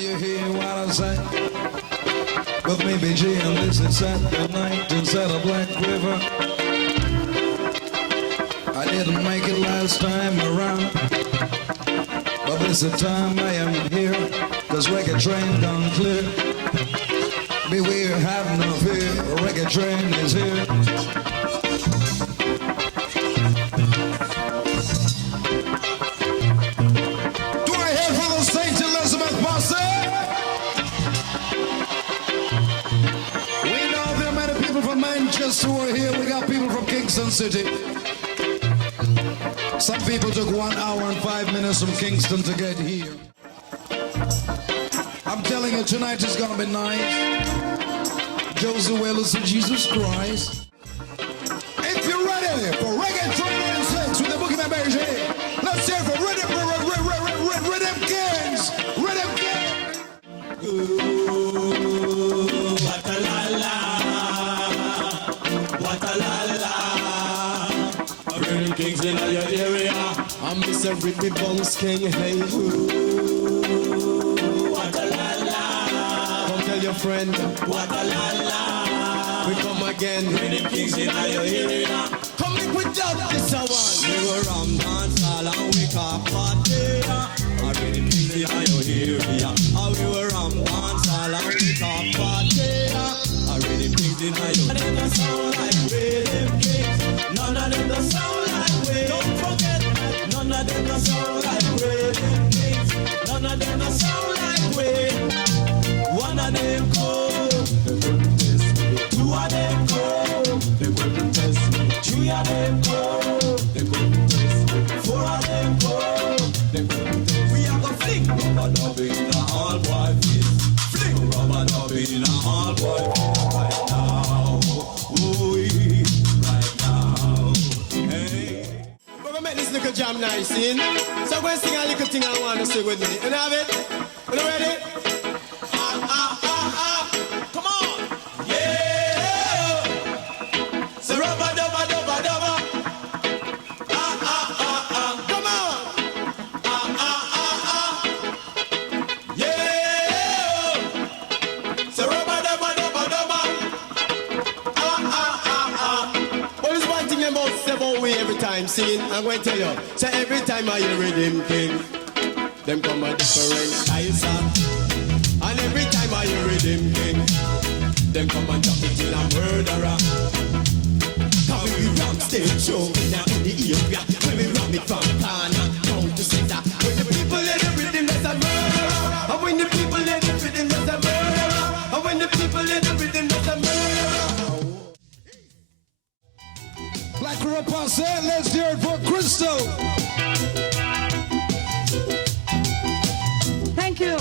you hear what I say? With me, BG, and this is Saturday night inside a Black River. I didn't make it last time around, but this is the time I am here, cause Reggae Train done clear. Beware, have no fear, Reggae Train is here. Do I hear for the St. Elizabeth Posse? We know there are many people from Manchester who are here. We got people from Kingston City. Some people took 1 hour and 5 minutes from Kingston to get here. I'm telling you, tonight is gonna be nice. Josie Willis and Jesus Christ. If you're ready for Reggae Train and 6 with the Boogeyman Berger, let's hear for Rhythm Kings. Rhythm Kings. Ooh, what a la la, what a la la. Rhythm Kings in your area. I'm Mr. Rippy Bones King. Hey, ooh, what a la la. Come tell your friend, what a la la. We come again, Rhythm Kings in your area. Come in without this one. We were on dance all and we can't party. Rhythm Kings in your area. We were on dance all and we can't party. Rhythm Kings in your area. None of them sound like Rhythm Kings. None of them sound like we. Don't forget that. None of them sound like Rhythm Kings. None of them sound like we. One of them cold. Two of them cold, they couldn't test me. Three of them cold, they couldn't test me. Four of them cold, they couldn't test me. We are gonna fling rubber dubby in a all boy face. Fling rubber dubby in a all boy face right now. Ooh, right now. Hey. We're gonna make this little jam nice, in. So I'm gonna sing a little thing I want to sing with me. You have it? You ready? Come on. Every time singing, I'm going to tell you. So every time I hear Rhythm King, them come a different style song. And every time I hear Rhythm King, them come and drop it in a murderer. Come we rock stage show in the area. When we rock it from corner down to center. When the people hear the rhythm, that's a murderer. And when the people hear the rhythm, that's a murderer. And when the people hear the rhythm, that's a murderer. Black River Posse, let's hear it for Krystal. Thank you.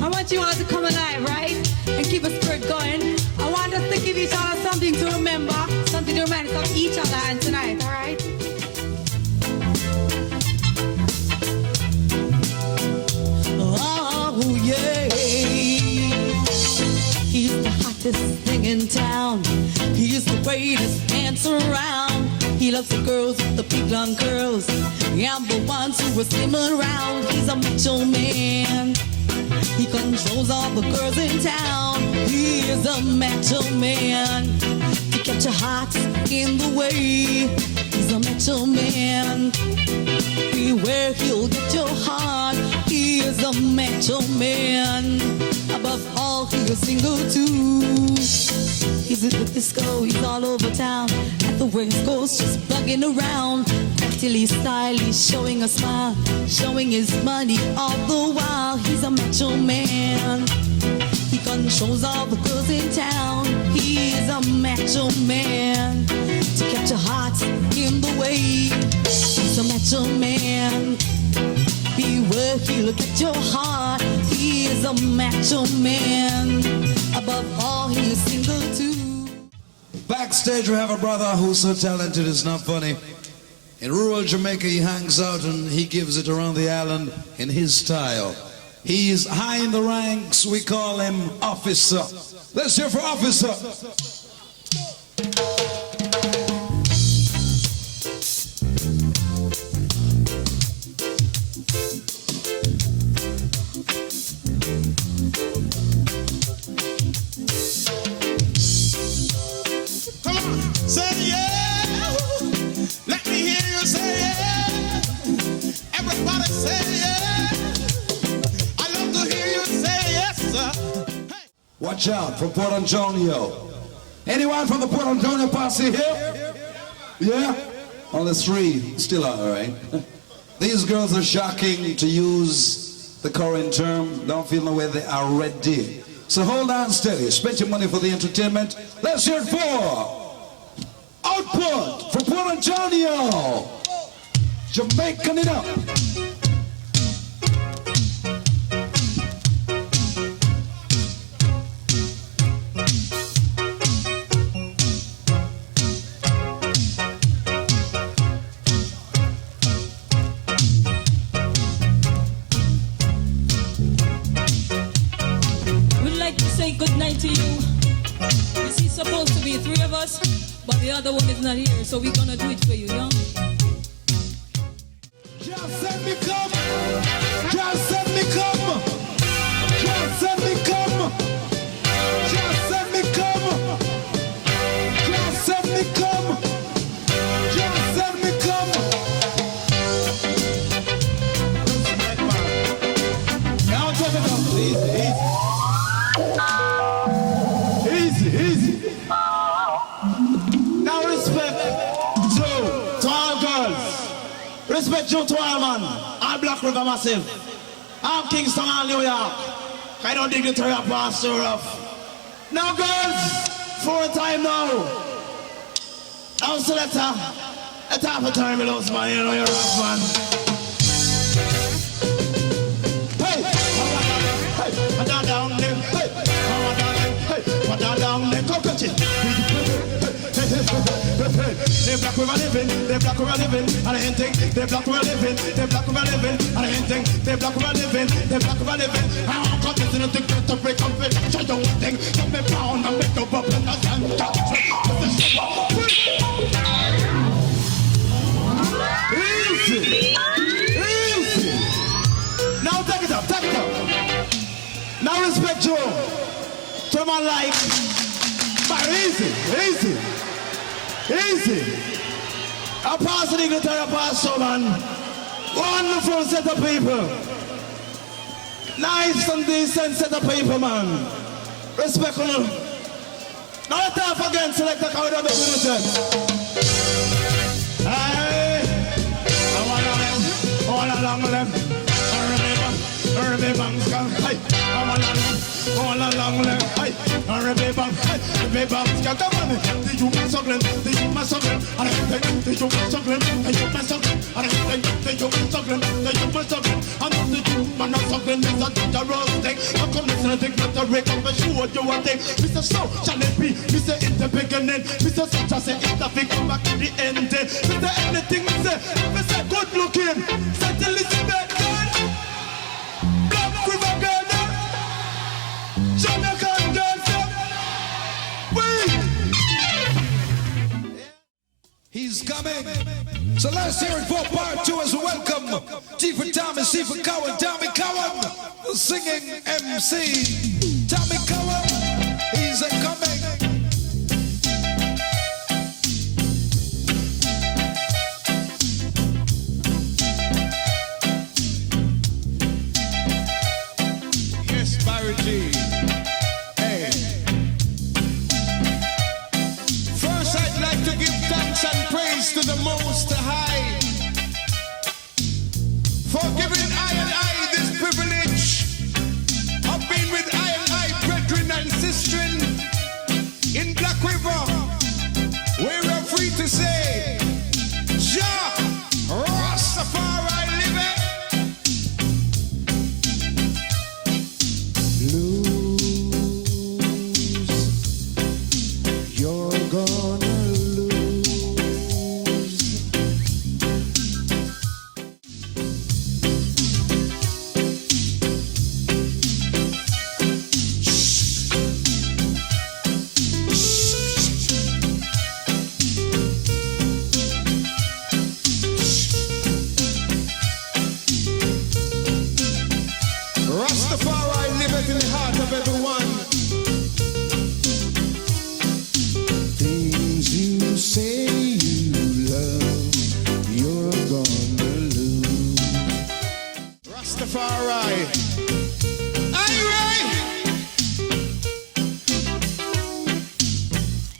I want you all to come alive, right? And keep a spirit going. I want us to give each other something to remember, something to remind us of each other and tonight, all right? Oh, yeah. He's the hottest thing in town. He's the greatest dancer around. He loves the girls with the big long curls and the ones who are slimming around. He's a macho man. He controls all the girls in town. He is a macho man. To catch your heart in the way. He's a macho man. Beware, he'll get your heart. He is a macho man. Above all, he is single too. He's at the disco, he's all over town. At the West Coast, just bugging around. Dignitary Stylish, showing a smile, showing his money all the while. He's a macho man. He controls all the girls in town. He is a macho man. To catch your heart in the way. He's a macho man. Beware, he'll get your heart. He is a macho man. Above all, he is single too. Backstage we have a brother who's so talented it's not funny. In rural Jamaica he hangs out and he gives it around the island in his style. He's high in the ranks, we call him Officer. Let's hear for Officer. Watch out from Port Antonio. Anyone from the Port Antonio posse here? Yeah? Only 3 still are, all right? These girls are shocking, to use the current term. Don't feel no way, they are ready. So hold on steady. Spend your money for the entertainment. Let's hear it for Output from Port Antonio. Jamaican it up. Good night to you. You see, supposed to be 3 of us, but the other one is not here, so we're gonna do it for you, yeah? Just let me come. Just let me come. Just let me come. Just let me come. Just let me come. Just let me come. Now take it up, please. Easy. Now respect to all girls. Respect you to all man. All Black River Massive. All Kingston and New York. I don't dignitary pass so rough. Now girls, 4 time now. Now selector. At half a time you lose man, you know you're rough man. Hey, down there. Down there, cockatoo. They black we are living, they black we are living, and I ain't think they black we are living, they black we are living, and I ain't think they black we are living, they black we are living. I want to get to think to break up it, try to think, to be pound and make up and easy. Now take it up. Now respect you. To my life, but easy. I pass the dignitary, I pass so man. Wonderful set of people. Nice and decent set of people, man. Respect on them. Now let's talk again, select the crowd of the dignitary. Hey, I want to along them. I remember, hey, I want to all along them, hey, and remember, come on, the human suckling, and I think the human suckling, and the human suckling, and the human suckling is a dangerous thing. I'm coming to think that the break up and show you one thing. Mr. So shall it be, Mr. in the beginning, Mr. Such as say it's the big come back to the ending. Mr. Anything, Mr. Good looking, settle listen that girl, Black River girl. Jamaican girls, He's coming. So let's hear it for part 2 as we welcome T for Tommy, C for Cowan, Tommy Cowan, the singing MC. Tommy Cowan, he's a coming. Yes, Barry G. And praise to the Most High for giving I this privilege of being with I brethren and sistren in Black River, where we're free to say, Jah Rastafari live. You're gonna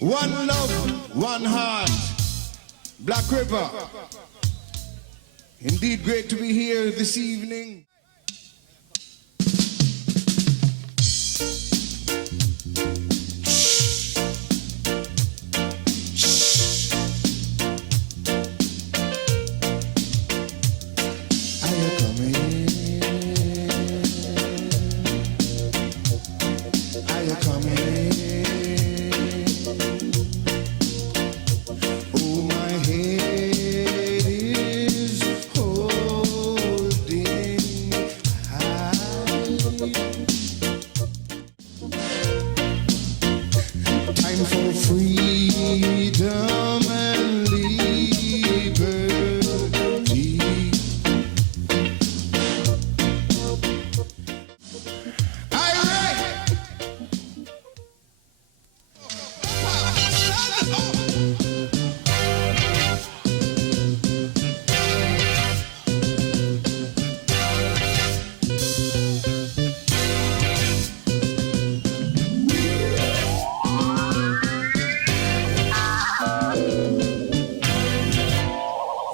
One love, one heart. Black River. Indeed great to be here this evening.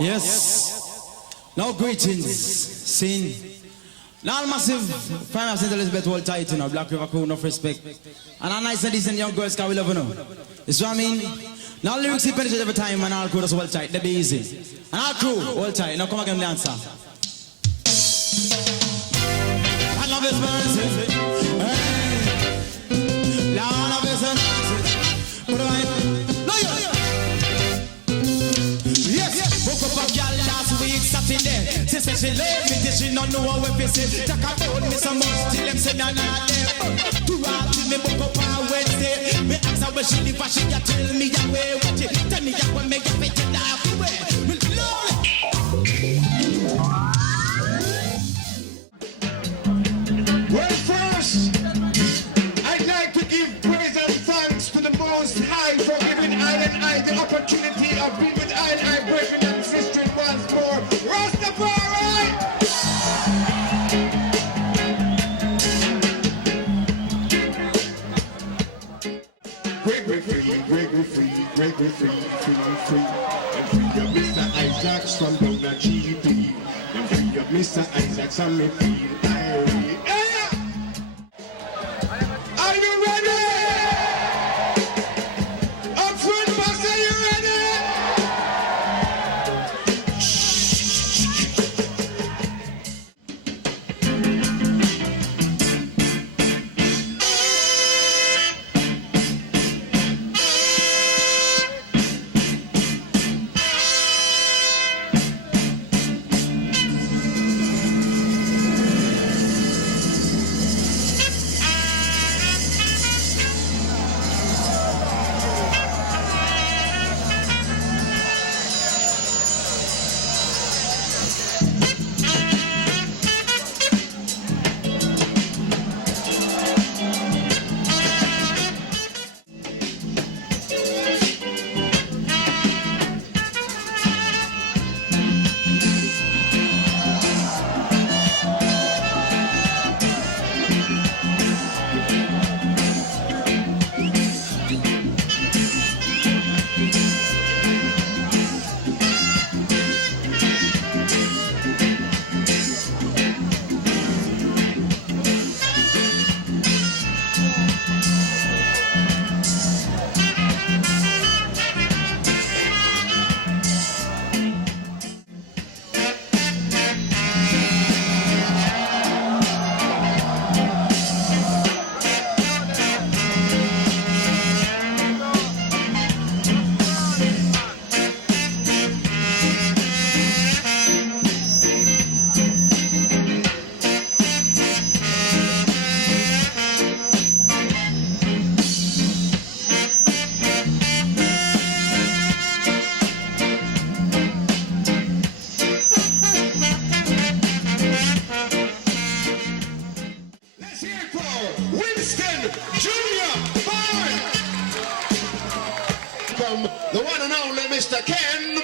Yes. Now greetings, sin. Now massive fan of St. Elizabeth hold tight, you know, Black River crew, enough respect. And a nice and decent young girls can we love, you know. This is what I mean. Now lyrics penetrate every time and all crew just hold tight, they be easy. And all crew hold tight, now come again dancer. I love this mercy. Hey. Lord of his mercy. Put away. No, you. Yes. Woke up a girl last week, Saturday. She said she love me, till she don't know how we visit. Talk about me so much, till them say nah nah there. To rap till me woke up on Wednesday. Me ask her where she live, and she a tell me away. What you tell me that when me get fit to laugh away. Well, first, I'd like to give praise and thanks to the Most High for giving I the opportunity of being with I brethren and sisters once more. Rastafari! Gregory free. And free your Mr. Isaacs from down the GP. And free your Mr. Isaacs and me feel irie. Are you ready? Up front, boss, are you ready? The one and only Mr. Ken